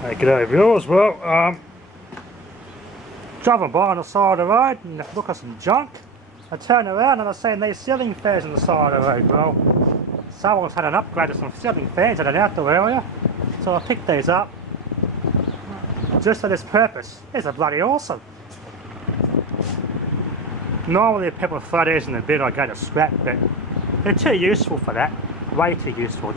Hey, g'day viewers. Well, driving by on the side of the road and look at some junk. I turn around and I seen these ceiling fans on the side of the road. Well, someone's had an upgrade of some ceiling fans in an outdoor area, so I picked these up just for this purpose. These are bloody awesome. Normally people throw these in the bin or go to scrap, but they're too useful for that. Way too useful.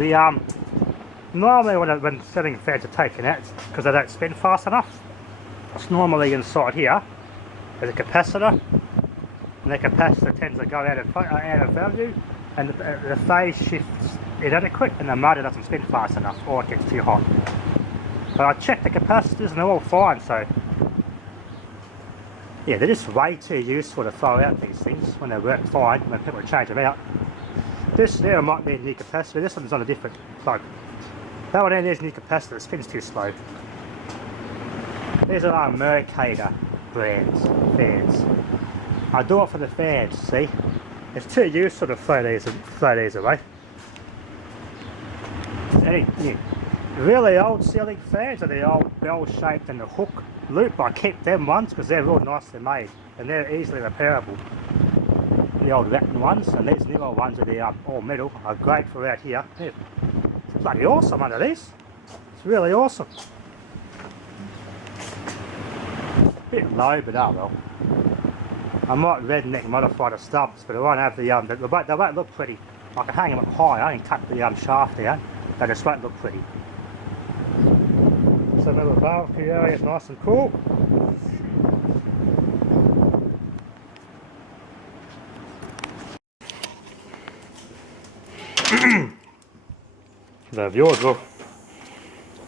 Normally when ceiling fans are taken out, it's because they don't spin fast enough. It's normally inside here. There's a capacitor, and the capacitor tends to go out of value, and the phase shifts inadequate, and the motor doesn't spin fast enough, or it gets too hot. But I checked the capacitors and they're all fine, so yeah, they're just way too useful to throw out these things when they work fine, when people change them out. This there might be a new capacitor, this one's on a different plug. That one there is a new capacitor, it spins too slow. These are our Mercator brands, fans. I do it for the fans, see? It's too useful to throw these away. Any really old ceiling fans are the old bell-shaped and the hook loop. I keep them ones because they're real nicely made and they're easily repairable. The old Ratton ones, and these newer ones with the all metal are great for out here. It's bloody awesome under these. It's really awesome. Bit low, but oh well. I might redneck modify the stubs, but I won't have they won't look pretty. I can hang them up high. I can cut the shaft down. They just won't look pretty. So another barbecue area is nice and cool. The viewers, well,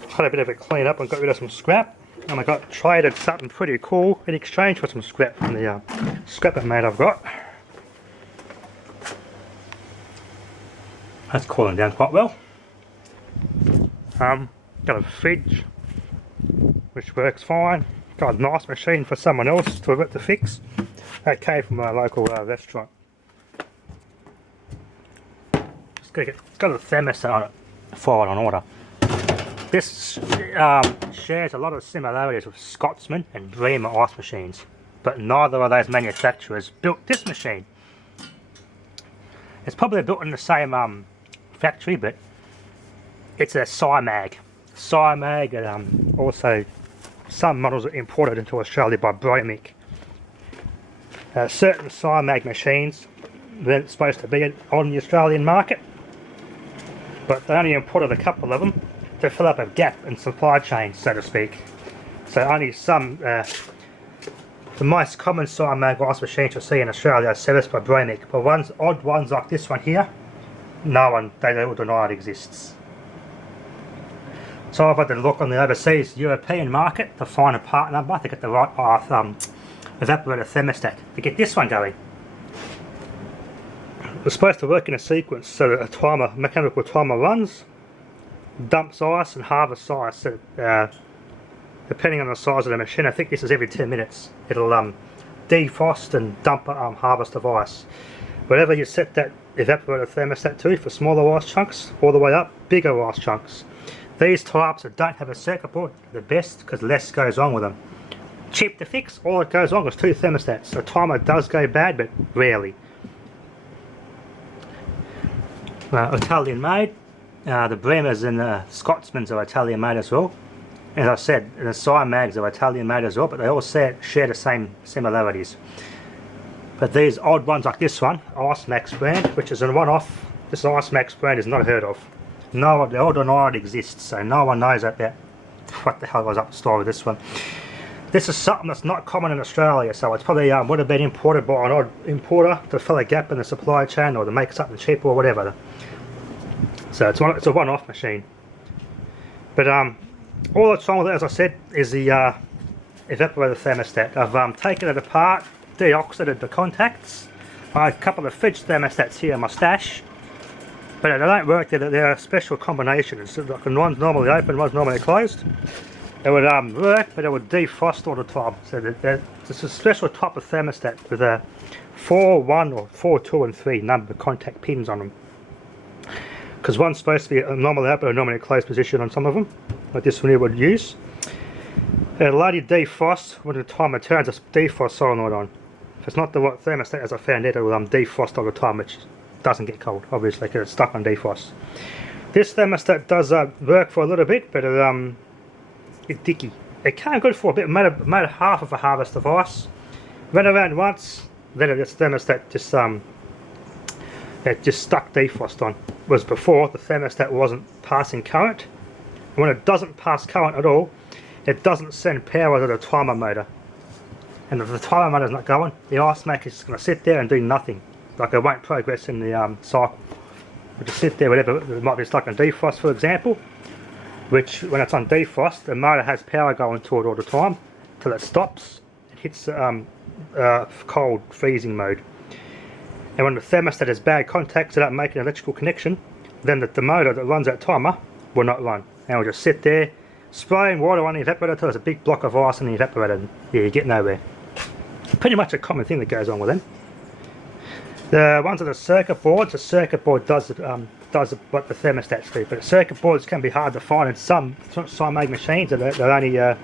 had a bit of a clean up and got rid of some scrap, and I got traded something pretty cool in exchange for some scrap from the scrapper mate I've got. That's cooling down quite well. Got a fridge which works fine. Got a nice machine for someone else to fix. That came from a local restaurant. It's got a thermostat on it for it on order. This shares a lot of similarities with Scotsman and Bremer ice machines, but neither of those manufacturers built this machine. It's probably built in the same factory, but it's a Simag. Simag, and also some models are imported into Australia by Bromic. Certain Simag machines weren't supposed to be on the Australian market, but they only imported a couple of them to fill up a gap in supply chain, so to speak. So only some, the most common Simag ice machines you'll see in Australia are serviced by Bromic, but odd ones like this one here, they all deny it exists. So I've had to look on the overseas European market to find a part number to get the right evaporator thermostat to get this one going. It's supposed to work in a sequence so that a mechanical timer runs, dumps ice and harvests ice. So, depending on the size of the machine, I think this is every 10 minutes. It'll defrost and dump a harvest of ice. Whatever you set that evaporator thermostat to, for smaller ice chunks, all the way up, bigger ice chunks. These types that don't have a circuit board are the best because less goes wrong with them. Cheap to fix, all that goes wrong is two thermostats. The timer does go bad, but rarely. Italian made. The Bremers and the Scotsmans are Italian made as well. As I said, the Simags are Italian made as well, but they all share the same similarities. But these odd ones like this one, Ice Max brand, which is a one-off, this Ice Max brand is not heard of. No, they all deny it exists, so no one knows about what the hell was up the story with this one. This is something that's not common in Australia, so it's probably would have been imported by an odd importer to fill a gap in the supply chain or to make something cheaper or whatever. So it's a one-off machine. But all that's wrong with it, as I said, is the evaporator thermostat. I've taken it apart, deoxided the contacts. I had a couple of fridge thermostats here in my stash, but they don't work. They're a special combination. It's like one's normally open, one's normally closed. It would work, but it would defrost all the time. So it's a special type of thermostat with a 4, 1 or 4, 2 and 3 number contact pins on them. Because one's supposed to be a normally open or normally closed position on some of them, like this one here would use. It'll only defrost when the timer turns a defrost solenoid on. If it's not the right thermostat, as I found out, it will defrost all the time, which doesn't get cold, obviously, because it's stuck on defrost. This thermostat does work for a little bit, but it's dicky. It came good for a bit. Made half of a harvest device. Ran around once, then this thermostat just it just stuck defrost on. Whereas before the thermostat wasn't passing current. And when it doesn't pass current at all, it doesn't send power to the timer motor. And if the timer motor's not going, the ice maker is just going to sit there and do nothing. Like it won't progress in the cycle. It'll just sit there, whatever. It might be stuck on defrost, for example. Which, when it's on defrost, the motor has power going to it all the time till it stops. It hits cold freezing mode. And when the thermostat has bad contacts that don't make an electrical connection, then the motor that runs that timer will not run. And it'll just sit there, spraying water on the evaporator until there's a big block of ice in the evaporator, and yeah, you get nowhere. Pretty much a common thing that goes on with them. The ones with the circuit board does what the thermostats do, but circuit boards can be hard to find in some made machines. They're only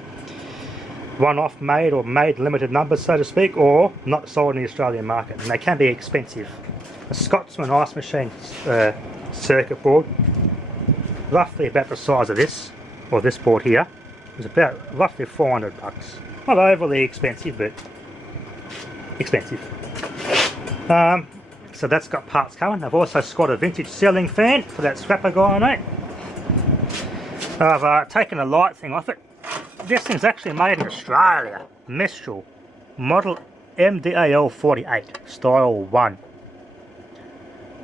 one-off made or made limited numbers, so to speak, or not sold in the Australian market, and they can be expensive. A Scotsman ice machine circuit board, roughly about the size of this, or this board here, is about roughly $400. Not overly expensive, but expensive. So that's got parts coming. I've also got a vintage ceiling fan for that scrapper guy on it. I've taken the light thing off it. This thing's actually made in Australia. Mistral. Model MDAL 48. Style 1.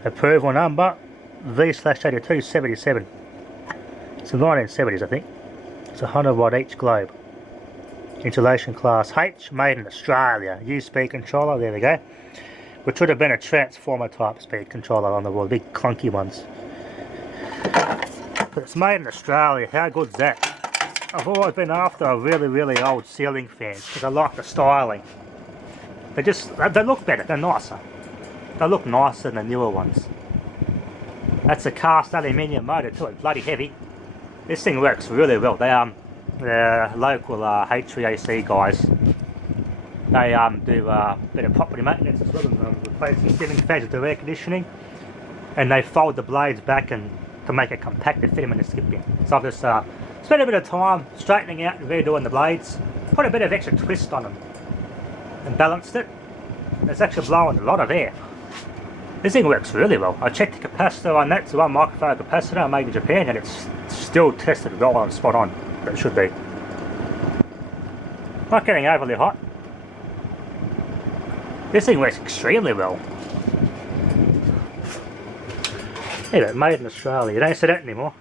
Approval number V/8277. It's the 1970s, I think. It's 100 watt each globe. Insulation class H, made in Australia. Use speed controller, there we go. Which would have been a transformer type speed controller on the wall, big clunky ones. But it's made in Australia, how good's that? I've always been after a really old ceiling fan because I like the styling. They look better, they're nicer. They look nicer than the newer ones. That's a cast aluminium motor too, it's bloody heavy. This thing works really well. They're local HVAC guys. They do a bit of property maintenance as well, and replacing ceiling fans with their air conditioning. And they fold the blades back and to make it compact to fit them in the skip bin. So I've just spent a bit of time straightening out and redoing the blades, put a bit of extra twist on them, and balanced it. It's actually blowing a lot of air. This thing works really well. I checked the capacitor on that, it's a 1 microfarad capacitor made in Japan, and it's still tested right on, spot on, but it should be. Not getting overly hot. This thing works extremely well. Yeah, but made in Australia, you don't see that anymore.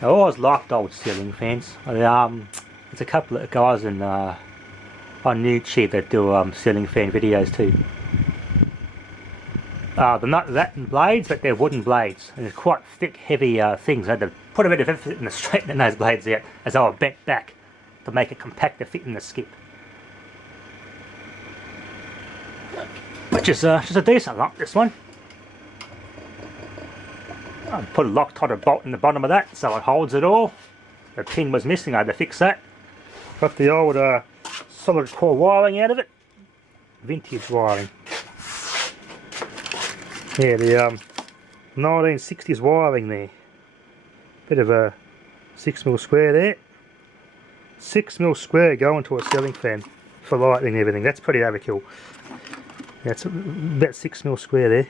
I always liked old ceiling fans. There's a couple of guys on YouTube that do ceiling fan videos too. They're not Latin blades, but they're wooden blades, and they're quite thick, heavy things. I had to put a bit of effort in straightening those blades out as they were bent back to make it compact to fit in the skip. Which is just a decent lump, this one. I put a Loctite bolt in the bottom of that so it holds it all. The pin was missing, I had to fix that. Got the old solid core wiring out of it. Vintage wiring. Yeah, the 1960s wiring there. Bit of a 6mm square there. 6mm square going to a ceiling fan for lighting and everything. That's pretty overkill. That's about 6mm square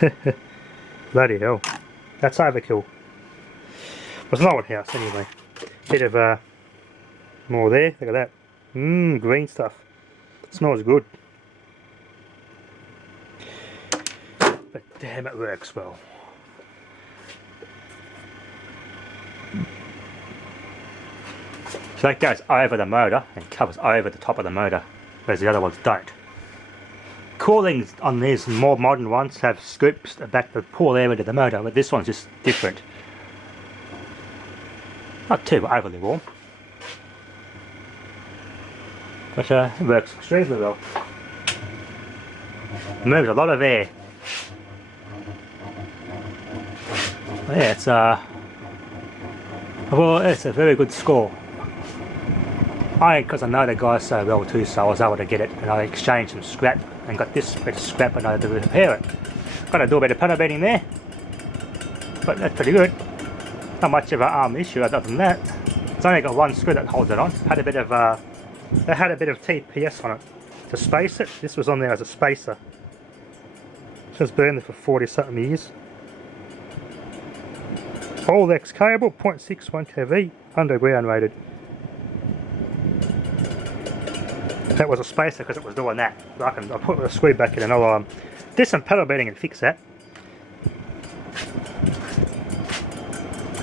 there. Bloody hell. That's overkill. It was an old house anyway. Bit of more there. Look at that. Green stuff. Smells good. But damn, it works well. So that goes over the motor and covers over the top of the motor, whereas the other ones don't. Cooling on these more modern ones have scoops at the back to pull air into the motor, but this one's just different. Not too overly warm, but it works extremely well. It moves a lot of air. Yeah, it's Well, it's a very good score. Because I know the guy so well too, so I was able to get it, and I exchanged some scrap and got this bit of scrap and I had to repair it. Got to do a bit of panel beating there, but that's pretty good. Not much of an issue other than that. It's only got one screw that holds it on. Had a bit of they had a bit of TPS on it to space it. This was on there as a spacer. Just been there for 40 something years. All-X cable, 0.61 kV, underground rated. That was a spacer because it was doing that. I'll put the screw back in and I'll do some pedal beating and fix that.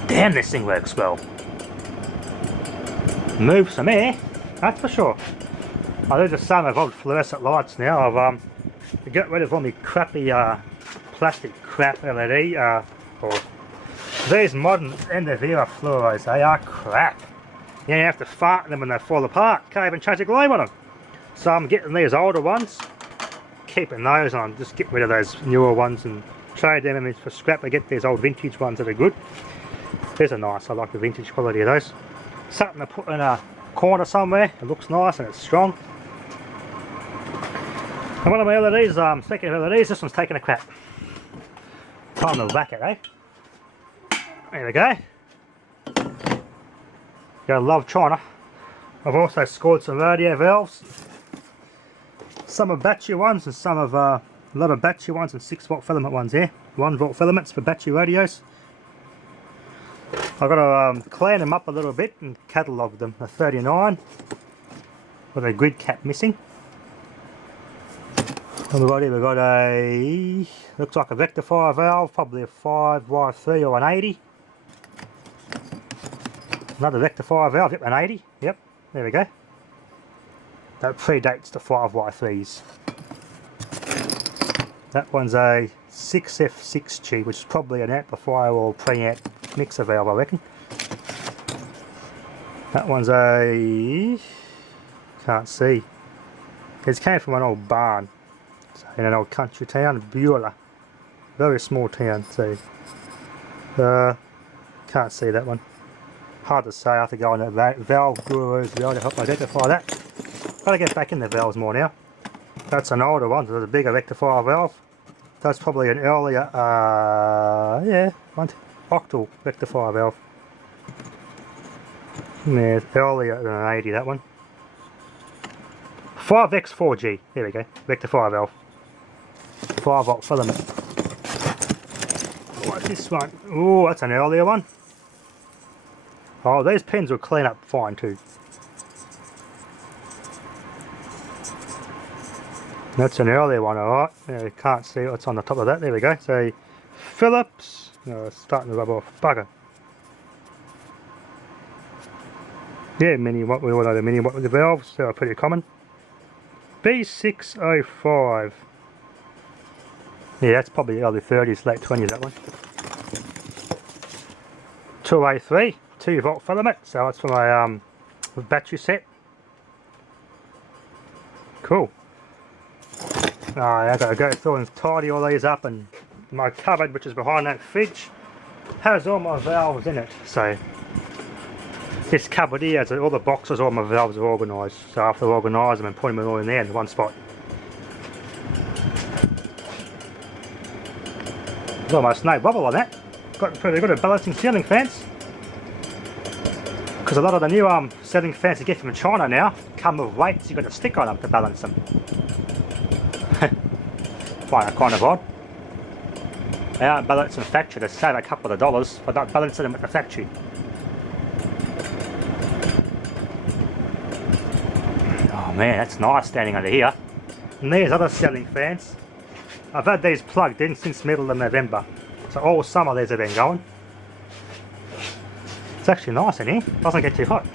Damn, this thing works well. Moves some air, that's for sure. I do the same with old fluorescent lights now. I've got rid of all my crappy plastic crap LED or these modern end of era fluoros. They are crap. You have to fart them when they fall apart. Can't even change the globe on them. So I'm getting these older ones, keeping those on, just get rid of those newer ones and trade them in for scrap. I get these old vintage ones that are good. These are nice, I like the vintage quality of those. Something to put in a corner somewhere, it looks nice and it's strong. And one of my LEDs, speaking of LEDs, this one's taking a crap. Time to whack it, eh? There we go. Gotta love China. I've also scored some radio valves. Some are battery ones and some of a lot of battery ones and 6-volt filament ones here. 1-volt filaments for battery radios. I've got to clean them up a little bit and catalogue them. A 39 with a grid cap missing. And we've got a, looks like a rectifier valve, probably a 5Y3 or an 80. Another rectifier valve, yep, an 80, yep, there we go. That predates the 5Y3s. That one's a 6F6G, which is probably an amplifier or preamp mixer valve, I reckon. That one's a, can't see. It came from an old barn, so in an old country town, Beulah. Very small town, so can't see that one. Hard to say, I have to go on that valve guru's valve to help identify that. Gotta get back in the valves more now. That's an older one, there's a bigger rectifier valve. That's probably an earlier, yeah, octal rectifier valve. Yeah, earlier than an 80, that one. 5X4G, there we go, rectifier valve. 5-volt filament. What's this one? Oh, that's an earlier one. Oh, these pins will clean up fine too. That's an earlier one, alright. Yeah, you can't see what's on the top of that. There we go. So, Phillips. No, it's starting to rub off. Bugger. Yeah, mini watt. We all know the mini watt with the valves. They are pretty common. B605. Yeah, that's probably early 30s, late 20s, that one. 2A3. 2-volt filament. So, it's for my battery set. Cool. I've got to go through and tidy all these up, and my cupboard, which is behind that fridge, has all my valves in it. So this cupboard here has all the boxes, all my valves are organised. So I have to organise them and put them all in there in one spot. There's almost no bubble on that. Got pretty good at balancing ceiling fans. Because a lot of the new ceiling fans you get from China now come with weights you've got to stick on them to balance them. Find that kind of odd. They aren't balancing the factory, they save a couple of dollars by not balancing them at the factory. Oh man, that's nice standing under here. And there's other ceiling fans. I've had these plugged in since middle of November. So all summer these have been going. It's actually nice in here, doesn't get too hot.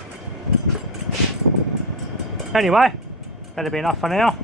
Anyway, that'll be enough for now.